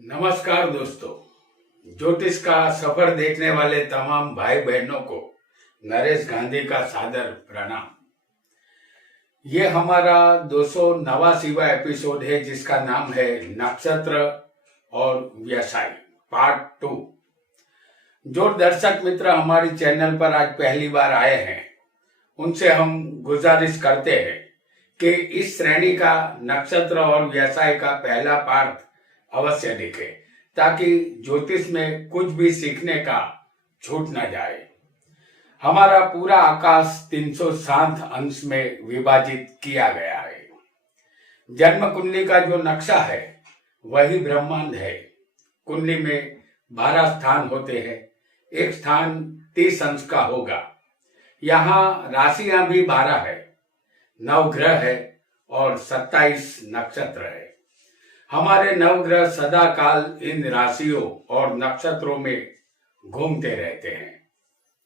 नमस्कार दोस्तों। ज्योतिष का सफर देखने वाले तमाम भाई बहनों को नरेश गांधी का सादर प्रणाम। ये हमारा 289वां एपिसोड है जिसका नाम है नक्षत्र और व्यवसाय पार्ट 2। जो दर्शक मित्र हमारे चैनल पर आज पहली बार आए हैं उनसे हम गुजारिश करते हैं कि इस श्रेणी का नक्षत्र और व्यवसाय का पहला पार्ट अवश्य देखें ताकि ज्योतिष में कुछ भी सीखने का छूट न जाए। हमारा पूरा आकाश 360 अंश में विभाजित किया गया है। जन्म कुंडली का जो नक्शा है वही ब्रह्मांड है। कुंडली में 12 स्थान होते हैं, एक स्थान 30 अंश का होगा। यहाँ राशियां भी 12 है, 9 ग्रह है और 27 नक्षत्र है। हमारे नवग्रह सदा काल इन राशियों और नक्षत्रों में घूमते रहते हैं।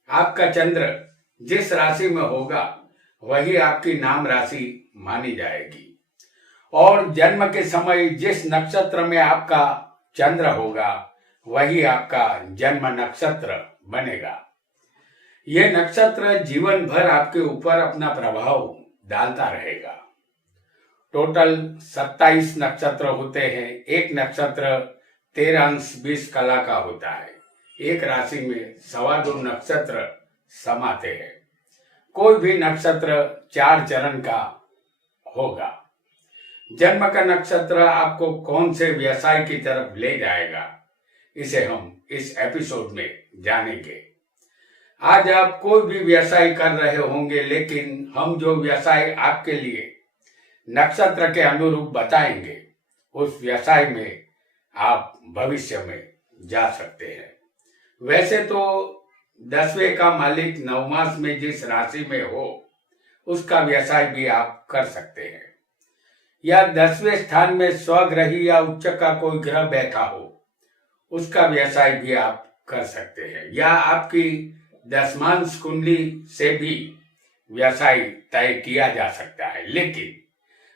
आपका चंद्र जिस राशि में होगा वही आपकी नाम राशि मानी जाएगी और जन्म के समय जिस नक्षत्र में आपका चंद्र होगा वही आपका जन्म नक्षत्र बनेगा। यह नक्षत्र जीवन भर आपके ऊपर अपना प्रभाव डालता रहेगा। टोटल 27 नक्षत्र होते हैं। एक नक्षत्र 13 अंश 20 कला का होता है। एक राशि में 2.25 नक्षत्र समाते हैं। कोई भी नक्षत्र 4 चरण का होगा। जन्म का नक्षत्र आपको कौन से व्यवसाय की तरफ ले जाएगा इसे हम इस एपिसोड में जानेंगे। आज आप कोई भी व्यवसाय कर रहे होंगे लेकिन हम जो व्यवसाय आपके लिए नक्षत्र के अनुरूप बताएंगे उस व्यवसाय में आप भविष्य में जा सकते हैं। वैसे तो 10वें का मालिक नवमास में जिस राशि में हो उसका व्यवसाय भी आप कर सकते हैं, या 10वें स्थान में स्वग्रही या उच्च का कोई ग्रह बैठा हो उसका व्यवसाय भी आप कर सकते हैं, या आपकी दशमांश कुंडली से भी व्यवसाय तय किया जा सकता है। लेकिन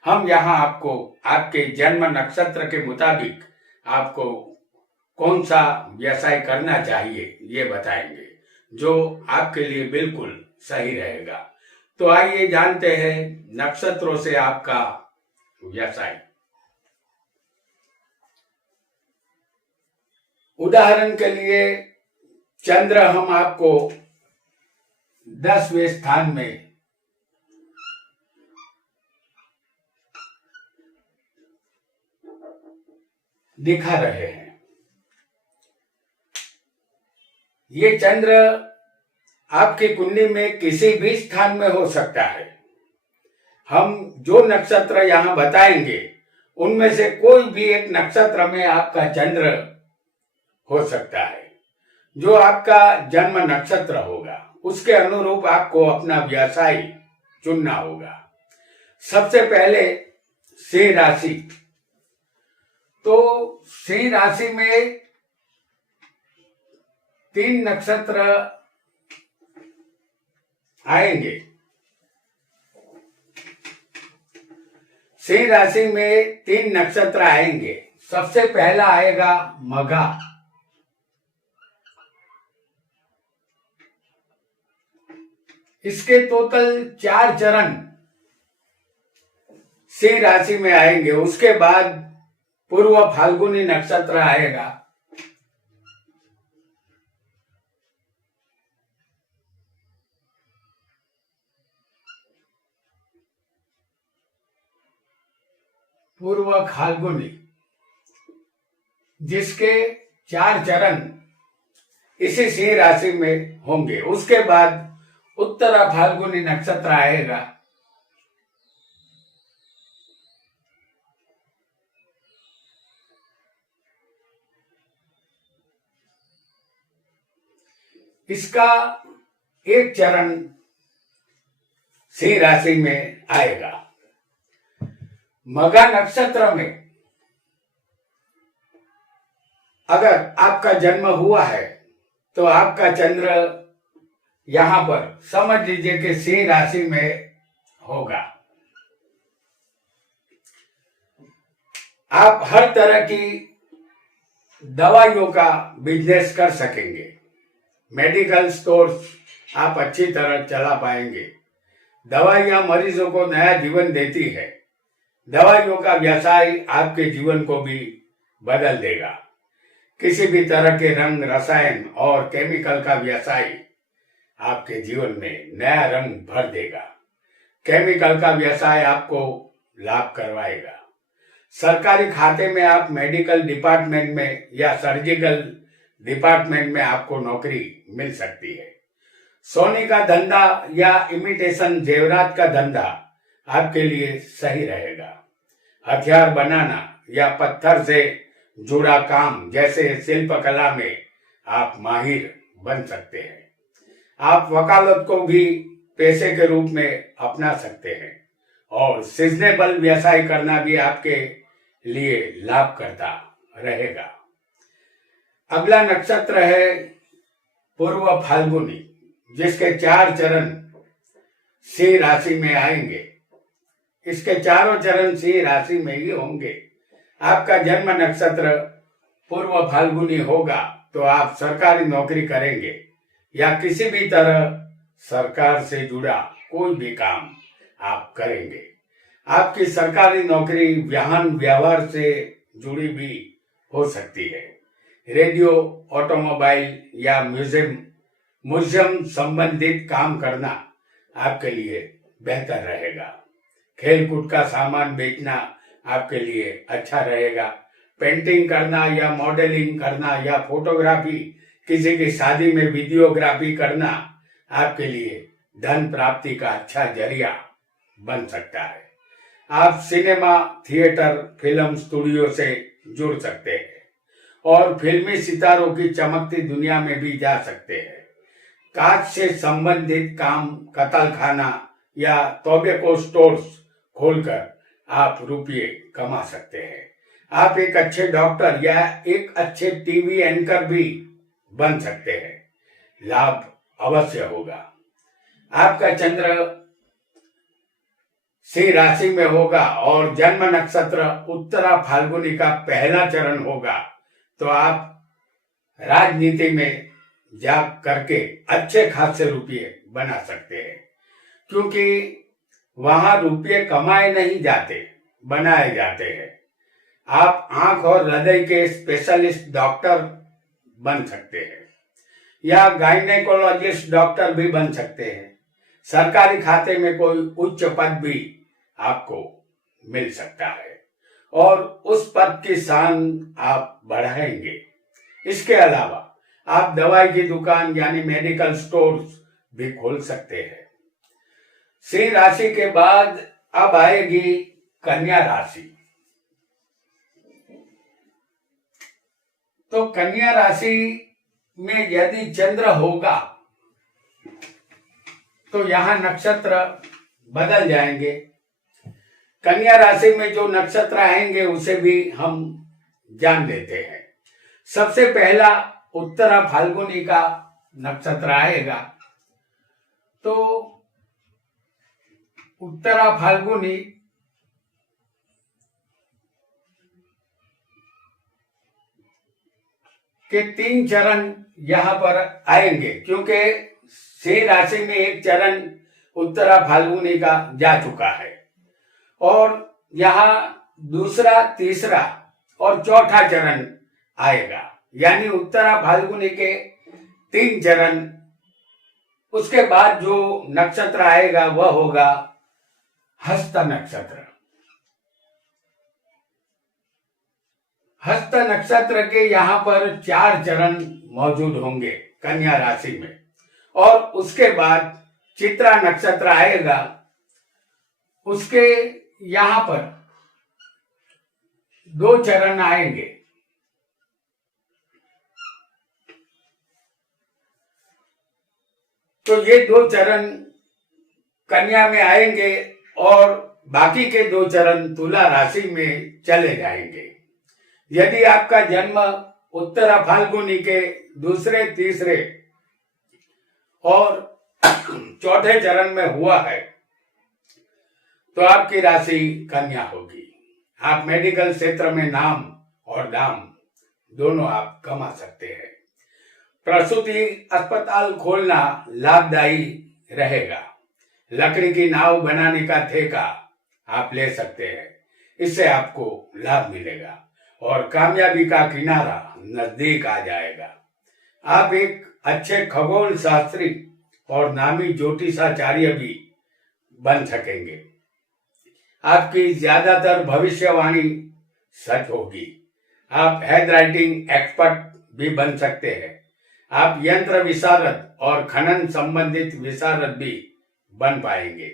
हम यहाँ आपको आपके जन्म नक्षत्र के मुताबिक आपको कौन सा व्यवसाय करना चाहिए ये बताएंगे जो आपके लिए बिल्कुल सही रहेगा। तो आइए जानते हैं नक्षत्रों से आपका व्यवसाय। उदाहरण के लिए चंद्र हम आपको 10वें स्थान में दिखा रहे हैं। ये चंद्र आपकी कुंडली में किसी भी स्थान में हो सकता है। हम जो नक्षत्र यहाँ बताएंगे उनमें से कोई भी एक नक्षत्र में आपका चंद्र हो सकता है। जो आपका जन्म नक्षत्र होगा उसके अनुरूप आपको अपना व्यवसाय चुनना होगा। सबसे पहले सिंह राशि। तो सिंह राशि में 3 नक्षत्र आएंगे। सिंह राशि में 3 नक्षत्र आएंगे। सबसे पहला आएगा मघा। इसके टोटल 4 चरण सिंह राशि में आएंगे। उसके बाद पूर्व फाल्गुनी नक्षत्र आएगा। पूर्व फाल्गुनी जिसके 4 चरण इसी सिंह राशि में होंगे। उसके बाद उत्तरा फाल्गुनी नक्षत्र आएगा। इसका एक चरण सिंह राशि में आएगा। मघा नक्षत्र में अगर आपका जन्म हुआ है तो आपका चंद्र यहां पर समझ लीजिए कि सिंह राशि में होगा। आप हर तरह की दवाइयों का बिजनेस कर सकेंगे। मेडिकल स्टोर्स आप अच्छी तरह चला पाएंगे। दवाइयां मरीजों को नया जीवन देती है। दवाइयों का व्यवसाय आपके जीवन को भी बदल देगा। किसी भी तरह के रंग, रसायन और केमिकल का व्यवसाय आपके जीवन में नया रंग भर देगा। केमिकल का व्यवसाय आपको लाभ करवाएगा। सरकारी खाते में आप मेडिकल डिपार्टमेंट में या सर्जिकल डिपार्टमेंट में आपको नौकरी मिल सकती है। सोने का धंधा या इमिटेशन जेवरात का धंधा आपके लिए सही रहेगा। हथियार बनाना या पत्थर से जुड़ा काम जैसे शिल्पकला में आप माहिर बन सकते हैं। आप वकालत को भी पेशे के रूप में अपना सकते हैं और सीजनेबल व्यवसाय करना भी आपके लिए लाभकर्ता रहेगा। अगला नक्षत्र है पूर्व फाल्गुनी, जिसके 4 चरण सिंह राशि में आएंगे। इसके चारों चरण सिंह राशि में ही होंगे। आपका जन्म नक्षत्र पूर्व फाल्गुनी होगा तो आप सरकारी नौकरी करेंगे या किसी भी तरह सरकार से जुड़ा कोई भी काम आप करेंगे। आपकी सरकारी नौकरी वाहन व्यवहार से जुड़ी भी हो सकती है। रेडियो, ऑटोमोबाइल या म्यूजियम संबंधित काम करना आपके लिए बेहतर रहेगा। खेलकूद का सामान बेचना आपके लिए अच्छा रहेगा। पेंटिंग करना या मॉडलिंग करना या फोटोग्राफी, किसी की शादी में वीडियोग्राफी करना आपके लिए धन प्राप्ति का अच्छा जरिया बन सकता है। आप सिनेमा, थिएटर, फिल्म स्टूडियो से जुड़ सकते हैं और फिल्मी सितारों की चमकती दुनिया में भी जा सकते हैं। कांच से संबंधित काम, कतलखाना या टोबैको स्टोर्स खोलकर आप रुपये कमा सकते हैं। आप एक अच्छे डॉक्टर या एक अच्छे टीवी एंकर भी बन सकते हैं। लाभ अवश्य होगा। आपका चंद्र सिंह राशि में होगा और जन्म नक्षत्र उत्तरा फाल्गुनी का पहला चरण होगा तो आप राजनीति में जा करके अच्छे खासे रुपये बना सकते हैं, क्योंकि वहां रुपये कमाए नहीं जाते, बनाए जाते हैं। आप आंख और हृदय के स्पेशलिस्ट डॉक्टर बन सकते हैं या गायनेकोलॉजिस्ट डॉक्टर भी बन सकते हैं। सरकारी खाते में कोई उच्च पद भी आपको मिल सकता है और उस पद की शान आप बढ़ाएंगे। इसके अलावा आप दवाई की दुकान यानी मेडिकल स्टोर्स भी खोल सकते हैं। सिंह राशि के बाद अब आएगी कन्या राशि। तो कन्या राशि में यदि चंद्र होगा तो यहां नक्षत्र बदल जाएंगे। कन्या राशि में जो नक्षत्र आएंगे उसे भी हम जान लेते हैं। सबसे पहला उत्तरा फाल्गुनी का नक्षत्र आएगा। तो उत्तरा फाल्गुनी के 3 चरण यहां पर आएंगे, क्योंकि सिंह राशि में एक चरण उत्तरा फाल्गुनी का जा चुका है और यहां दूसरा, तीसरा और चौथा चरण आएगा, यानी उत्तरा फाल्गुनी के 3 चरण। उसके बाद जो नक्षत्र आएगा वह होगा हस्त नक्षत्र। हस्त नक्षत्र के यहां पर 4 चरण मौजूद होंगे कन्या राशि में और उसके बाद चित्रा नक्षत्र आएगा। उसके यहां पर 2 चरण आएंगे। तो ये 2 चरण कन्या में आएंगे और बाकी के 2 चरण तुला राशि में चले जाएंगे। यदि आपका जन्म उत्तरा फाल्गुनी के दूसरे, तीसरे और चौथे चरण में हुआ है तो आपकी राशि कन्या होगी। आप मेडिकल क्षेत्र में नाम और दाम दोनों आप कमा सकते हैं। प्रसूति अस्पताल खोलना लाभदायी रहेगा। लकड़ी की नाव बनाने का ठेका आप ले सकते हैं, इससे आपको लाभ मिलेगा और कामयाबी का किनारा नजदीक आ जाएगा। आप एक अच्छे खगोल शास्त्री और नामी ज्योतिषाचार्य भी बन सकेंगे। आपकी ज्यादातर भविष्यवाणी सच होगी। आप हैंड राइटिंग एक्सपर्ट भी बन सकते हैं। आप यंत्र विशारद और खनन संबंधित विशारद भी बन पाएंगे।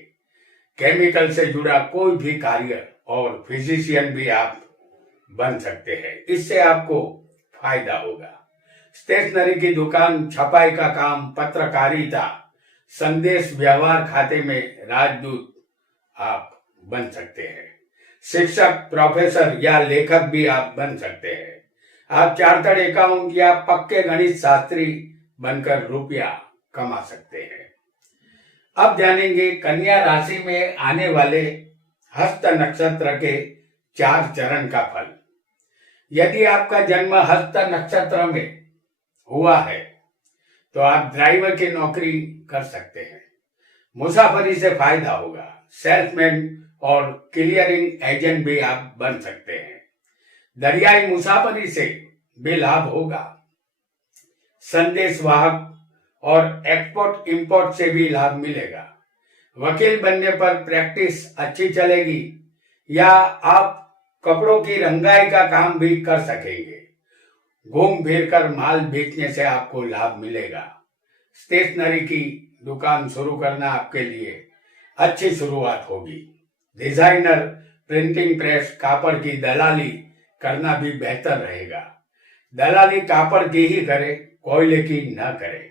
केमिकल से जुड़ा कोई भी कार्य और फिजिशियन भी आप बन सकते हैं, इससे आपको फायदा होगा। स्टेशनरी की दुकान, छपाई का काम, पत्रकारिता, संदेश व्यवहार खाते में राजदूत आप बन सकते हैं। शिक्षक, प्रोफेसर या लेखक भी आप बन सकते हैं। आप चार्टर्ड अकाउंट या पक्के गणित शास्त्री बनकर रुपया कमा सकते हैं। अब जानेंगे कन्या राशि में आने वाले हस्त नक्षत्र के 4 चरण का फल। यदि आपका जन्म हस्त नक्षत्र में हुआ है तो आप ड्राइवर की नौकरी कर सकते हैं। मुसाफरी से फायदा होगा। सेल्समैन और क्लियरिंग एजेंट भी आप बन सकते हैं। दरियाई मुसाफरी से भी लाभ होगा। संदेश वाहक और एक्सपोर्ट इंपोर्ट से भी लाभ मिलेगा। वकील बनने पर प्रैक्टिस अच्छी चलेगी या आप कपड़ों की रंगाई का काम भी कर सकेंगे। घूम फिर कर माल बेचने से आपको लाभ मिलेगा। स्टेशनरी की दुकान शुरू करना आपके लिए अच्छी शुरुआत होगी। डिजाइनर, प्रिंटिंग प्रेस, कापड़ की दलाली करना भी बेहतर रहेगा। दलाली कापड़ की ही करे, कोयले की न करे,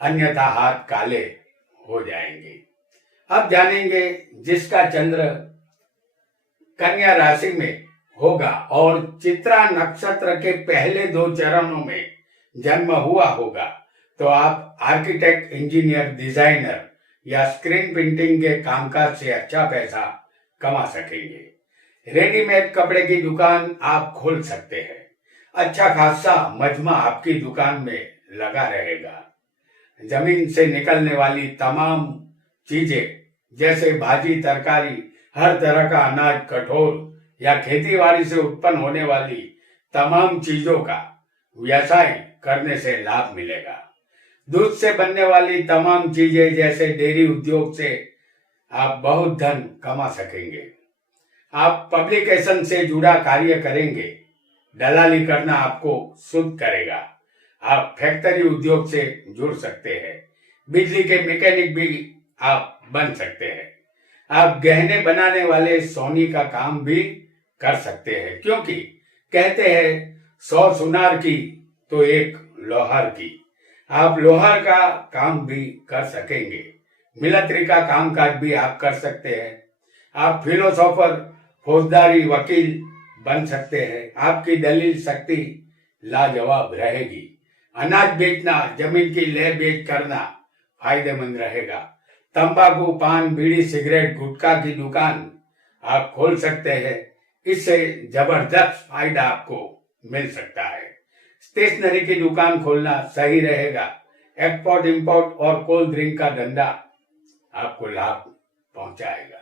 अन्यथा हाथ काले हो जाएंगे। अब जानेंगे जिसका चंद्र कन्या राशि में होगा और चित्रा नक्षत्र के पहले 2 चरणों में जन्म हुआ होगा तो आप आर्किटेक्ट, इंजीनियर, डिजाइनर या स्क्रीन प्रिंटिंग के कामकाज से अच्छा पैसा कमा सकेंगे। रेडीमेड कपड़े की दुकान आप खोल सकते हैं। अच्छा खासा मजमा आपकी दुकान में लगा रहेगा। जमीन से निकलने वाली तमाम चीजें जैसे भाजी, तरकारी, हर तरह का अनाज, कठोर या खेतीबाड़ी से उत्पन्न होने वाली तमाम चीजों का व्यवसाय करने से लाभ मिलेगा। दूध से बनने वाली तमाम चीजें जैसे डेयरी उद्योग से आप बहुत धन कमा सकेंगे। आप पब्लिकेशन से जुड़ा कार्य करेंगे। दलाली करना आपको शुद्ध करेगा। आप फैक्ट्री उद्योग से जुड़ सकते हैं। बिजली के मैकेनिक भी आप बन सकते हैं। आप गहने बनाने वाले सोनी का काम भी कर सकते हैं, क्योंकि कहते हैं 100 सुनार की तो एक लोहार की। आप लोहार का काम भी कर सकेंगे। मिलिट्री का कामकाज भी आप कर सकते हैं। आप फिलोसोफर, फौजदारी, वकील बन सकते हैं। आपकी दलील शक्ति लाजवाब रहेगी। अनाज बेचना, जमीन की ले बेच करना फायदेमंद रहेगा। तंबाकू, पान, बीड़ी, सिगरेट, गुटखा की दुकान आप खोल सकते हैं। इससे जबरदस्त फायदा आपको मिल सकता है। स्टेशनरी की दुकान खोलना सही रहेगा। एक्सपोर्ट, इंपोर्ट और कोल्ड ड्रिंक का धंधा आपको लाभ पहुंचाएगा।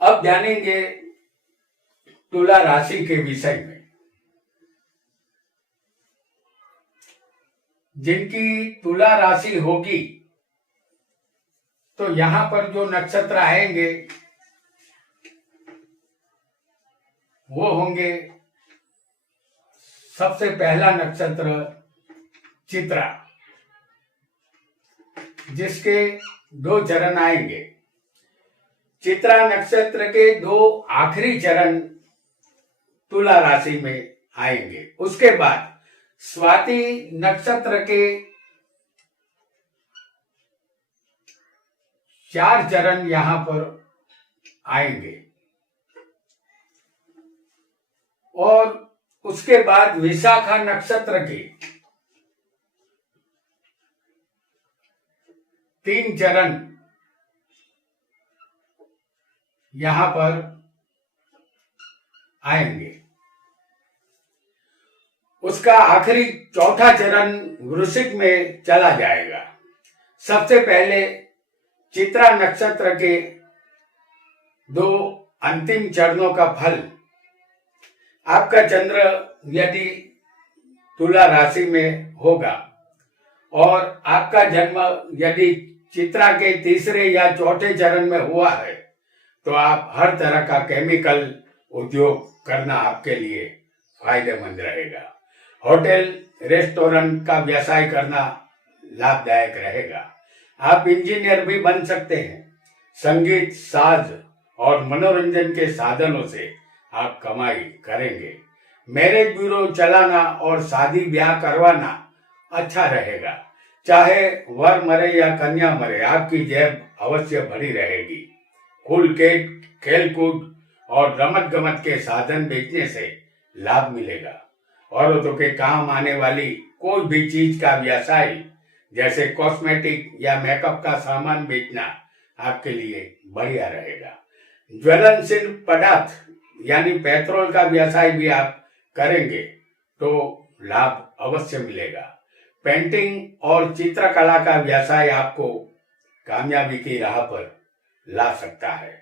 अब जानेंगे तुला राशि के विषय में। जिनकी तुला राशि होगी तो यहां पर जो नक्षत्र आएंगे वो होंगे, सबसे पहला नक्षत्र चित्रा, जिसके 2 चरण आएंगे। चित्रा नक्षत्र के 2 आखिरी चरण तुला राशि में आएंगे। उसके बाद स्वाति नक्षत्र के 4 चरण यहां पर आएंगे और उसके बाद विशाखा नक्षत्र के 3 चरण यहां पर आएंगे। उसका आखिरी चौथा चरण वृश्चिक में चला जाएगा। सबसे पहले चित्रा नक्षत्र के 2 अंतिम चरणों का फल। आपका चंद्र यदि तुला राशि में होगा और आपका जन्म यदि चित्रा के तीसरे या चौथे चरण में हुआ है तो आप हर तरह का केमिकल उद्योग करना आपके लिए फायदेमंद रहेगा। होटल रेस्टोरेंट का व्यवसाय करना लाभदायक रहेगा। आप इंजीनियर भी बन सकते हैं। संगीत, साज और मनोरंजन के साधनों से आप कमाई करेंगे। मैरिज ब्यूरो चलाना और शादी ब्याह करवाना अच्छा रहेगा। चाहे वर मरे या कन्या मरे, आपकी जेब अवश्य भरी रहेगी। खुल के खेलकूद और रमत गमत के साधन बेचने से लाभ मिलेगा। औरतों के काम आने वाली कोई भी चीज का व्यवसाय जैसे कॉस्मेटिक या मेकअप का सामान बेचना आपके लिए बढ़िया रहेगा। ज्वलनशील पदार्थ यानी पेट्रोल का व्यवसाय भी आप करेंगे तो लाभ अवश्य मिलेगा। पेंटिंग और चित्रकला का व्यवसाय आपको कामयाबी की राह पर ला सकता है।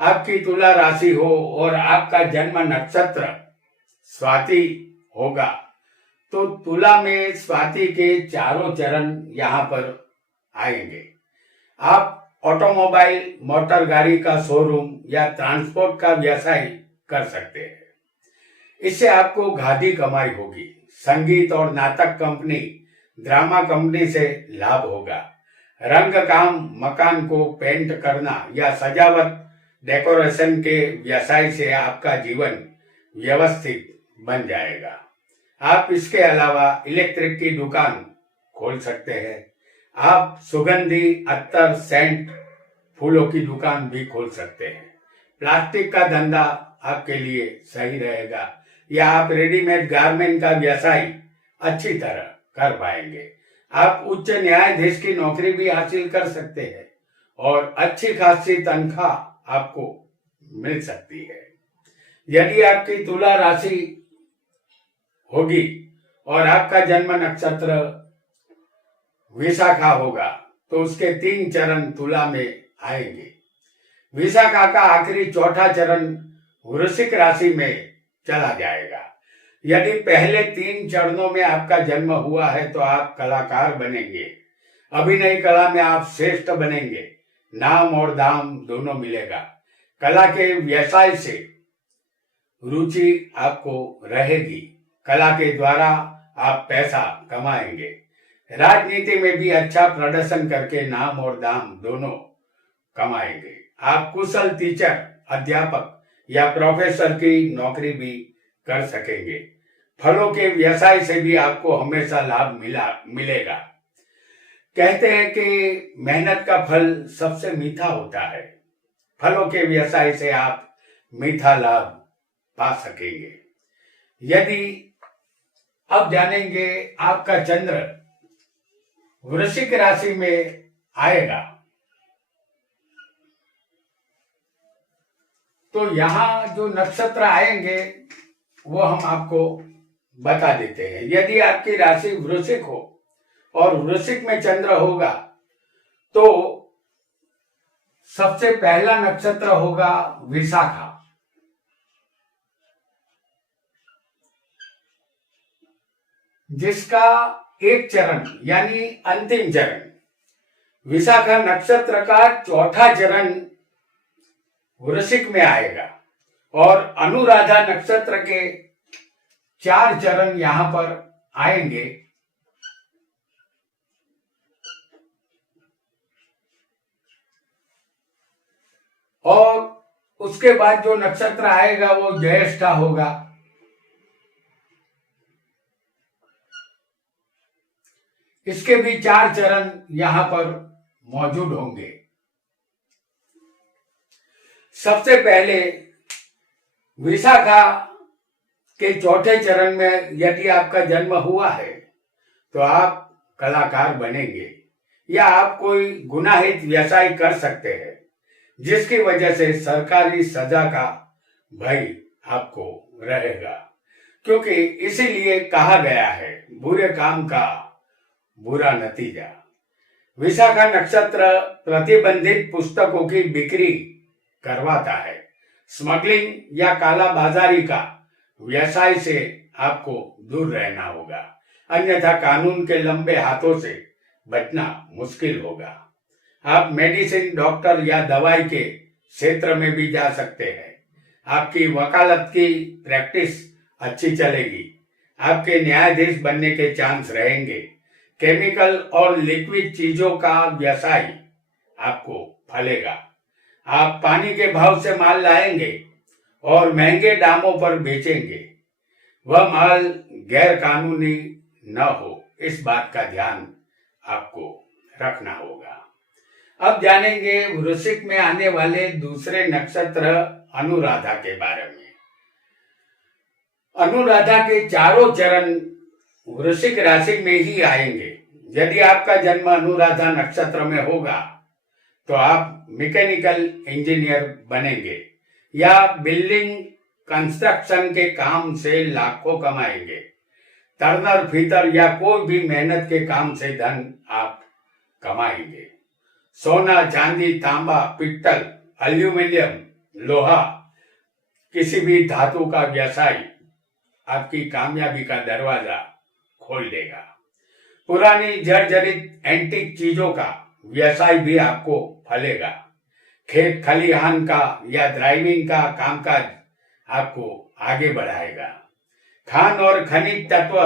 आपकी तुला राशि हो और आपका जन्म नक्षत्र स्वाति होगा तो तुला में स्वाति के चारों चरण यहाँ पर आएंगे। आप ऑटोमोबाइल, मोटर गाड़ी का शोरूम या ट्रांसपोर्ट का व्यवसाय कर सकते हैं। इससे आपको गाढ़ी कमाई होगी। संगीत और नाटक कंपनी, ड्रामा कंपनी से लाभ होगा। रंग काम, मकान को पेंट करना या सजावट डेकोरेशन के व्यवसाय से आपका जीवन व्यवस्थित बन जाएगा। आप इसके अलावा इलेक्ट्रिक की दुकान खोल सकते हैं। आप सुगंधी, अत्तर, सेंट, फूलों की दुकान भी खोल सकते हैं। प्लास्टिक का धंधा आपके लिए सही रहेगा या आप रेडीमेड गारमेंट का व्यवसाय अच्छी तरह कर पाएंगे। आप उच्च न्यायाधीश की नौकरी भी हासिल कर सकते हैं और अच्छी खासी तनख्वाह आपको मिल सकती है। यदि आपकी तुला राशि होगी और आपका जन्म नक्षत्र विशाखा होगा तो उसके 3 चरण तुला में आएंगे। विशाखा का आखिरी चौथा चरण वृश्चिक राशि में चला जाएगा। यदि पहले 3 चरणों में आपका जन्म हुआ है तो आप कलाकार बनेंगे। अभिनय कला में आप श्रेष्ठ बनेंगे। नाम और दाम दोनों मिलेगा। कला के व्यवसाय से रुचि आपको रहेगी। कला के द्वारा आप पैसा कमाएंगे। राजनीति में भी अच्छा प्रदर्शन करके नाम और दाम दोनों कमाएंगे। आप कुशल टीचर, अध्यापक या प्रोफेसर की नौकरी भी कर सकेंगे। फलों के व्यवसाय से भी आपको हमेशा लाभ मिलेगा। कहते हैं कि मेहनत का फल सबसे मीठा होता है। फलों के व्यवसाय से आप मीठा लाभ पा सकेंगे। यदि अब जानेंगे आपका चंद्र वृश्चिक राशि में आएगा तो यहाँ जो नक्षत्र आएंगे वो हम आपको बता देते हैं। यदि आपकी राशि वृश्चिक हो और वृश्चिक में चंद्र होगा तो सबसे पहला नक्षत्र होगा विशाखा। जिसका एक चरण यानी अंतिम चरण, विशाखा नक्षत्र का चौथा चरण वृश्चिक में आएगा और अनुराधा नक्षत्र के 4 चरण यहां पर आएंगे। और उसके बाद जो नक्षत्र आएगा वो ज्येष्ठा होगा। इसके भी 4 चरण यहां पर मौजूद होंगे। सबसे पहले विशाखा के चौथे चरण में यदि आपका जन्म हुआ है तो आप कलाकार बनेंगे या आप कोई गुनाहित व्यवसाय कर सकते हैं जिसकी वजह से सरकारी सजा का भय आपको रहेगा। क्योंकि इसीलिए कहा गया है, बुरे काम का बुरा नतीजा। विशाखा नक्षत्र प्रतिबंधित पुस्तकों की बिक्री करवाता है। स्मगलिंग या काला बाजारी का व्यवसाय से आपको दूर रहना होगा, अन्यथा कानून के लंबे हाथों से बचना मुश्किल होगा। आप मेडिसिन, डॉक्टर या दवाई के क्षेत्र में भी जा सकते हैं। आपकी वकालत की प्रैक्टिस अच्छी चलेगी। आपके न्यायाधीश बनने के चांस रहेंगे। केमिकल और लिक्विड चीजों का व्यवसाय आपको फलेगा। आप पानी के भाव से माल लाएंगे और महंगे दामों पर बेचेंगे। वह माल गैर कानूनी न हो, इस बात का ध्यान आपको रखना होगा। अब जानेंगे वृश्चिक में आने वाले दूसरे नक्षत्र अनुराधा के बारे में। अनुराधा के चारों चरण वृश्चिक राशि में ही आएंगे। यदि आपका जन्म अनुराधा नक्षत्र में होगा तो आप मैकेनिकल इंजीनियर बनेंगे या बिल्डिंग कंस्ट्रक्शन के काम से लाखों कमाएंगे। टर्नर, फीतर या कोई भी मेहनत के काम से धन आप कमाएंगे। सोना, चांदी, तांबा, पित्तल, एल्यूमिनियम, लोहा, किसी भी धातु का व्यवसाय आपकी कामयाबी का दरवाजा खोल देगा। पुरानी जर्जरित एंटीक चीजों का व्यवसाय भी आपको फलेगा। खेत खलिहान का या ड्राइविंग का कामकाज आपको आगे बढ़ाएगा। खान और खनिज तत्व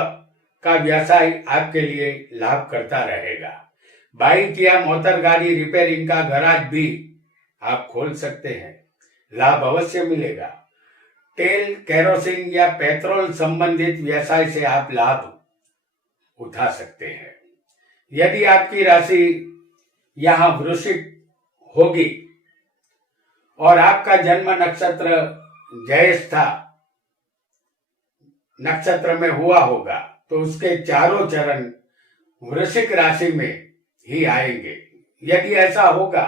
का व्यवसाय आपके लिए लाभ करता रहेगा। बाइक या मोटर गाड़ी रिपेयरिंग का गराज भी आप खोल सकते हैं, लाभ अवश्य मिलेगा। तेल, केरोसिन या पेट्रोल संबंधित व्यवसाय से आप लाभ उठा सकते हैं। यदि आपकी राशि यहां वृश्चिक होगी और आपका जन्म नक्षत्र ज्येष्ठा नक्षत्र में हुआ होगा तो उसके चारों चरण वृश्चिक राशि में ही आएंगे। यदि ऐसा होगा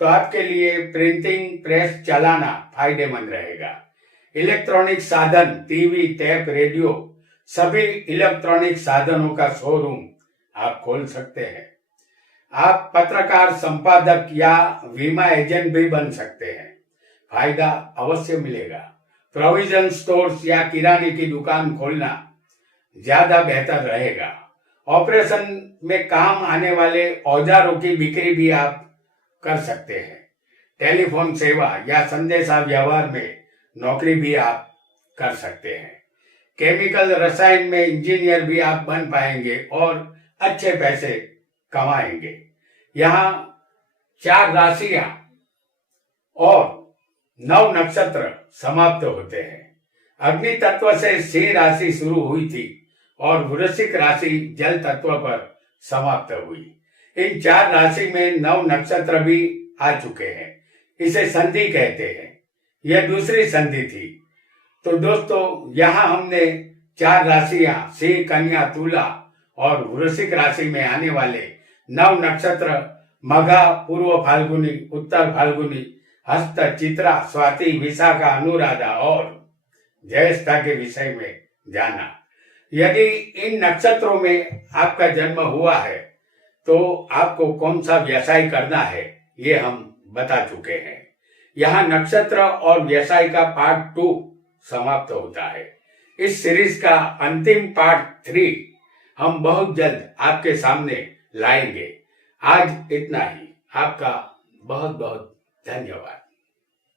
तो आपके लिए प्रिंटिंग प्रेस चलाना फायदेमंद रहेगा। इलेक्ट्रॉनिक साधन, टीवी, टेप, रेडियो, सभी इलेक्ट्रॉनिक साधनों का शोरूम आप खोल सकते हैं। आप पत्रकार, संपादक या बीमा एजेंट भी बन सकते हैं, फायदा अवश्य मिलेगा। प्रोविजन स्टोर्स या किराने की दुकान खोलना ज्यादा बेहतर रहेगा। ऑपरेशन में काम आने वाले औजारों की बिक्री भी आप कर सकते हैं। टेलीफोन सेवा या संदेशा व्यवहार में नौकरी भी आप कर सकते हैं। केमिकल, रसायन में इंजीनियर भी आप बन पाएंगे और अच्छे पैसे कमाएंगे। यहाँ 4 राशियां और 9 नक्षत्र समाप्त होते हैं। अग्नि तत्व से सिंह राशि शुरू हुई थी और वृश्चिक राशि जल तत्व पर समाप्त हुई। इन 4 राशि में 9 नक्षत्र भी आ चुके हैं। इसे संधि कहते हैं। यह दूसरी संधि थी। तो दोस्तों, यहाँ हमने 4 राशियां सिंह, कन्या, तुला और वृश्चिक राशि में आने वाले 9 नक्षत्र मघा, पूर्व फाल्गुनी, उत्तर फाल्गुनी, हस्त, चित्रा, स्वाति, विशाखा, अनुराधा और ज्येष्ठा के विषय में जाना। यदि इन नक्षत्रों में आपका जन्म हुआ है तो आपको कौन सा व्यवसाय करना है ये हम बता चुके हैं। यहाँ नक्षत्र और व्यवसाय का पार्ट 2 समाप्त होता है। इस सीरीज का अंतिम पार्ट 3 हम बहुत जल्द आपके सामने लाएंगे। आज इतना ही। आपका बहुत बहुत धन्यवाद।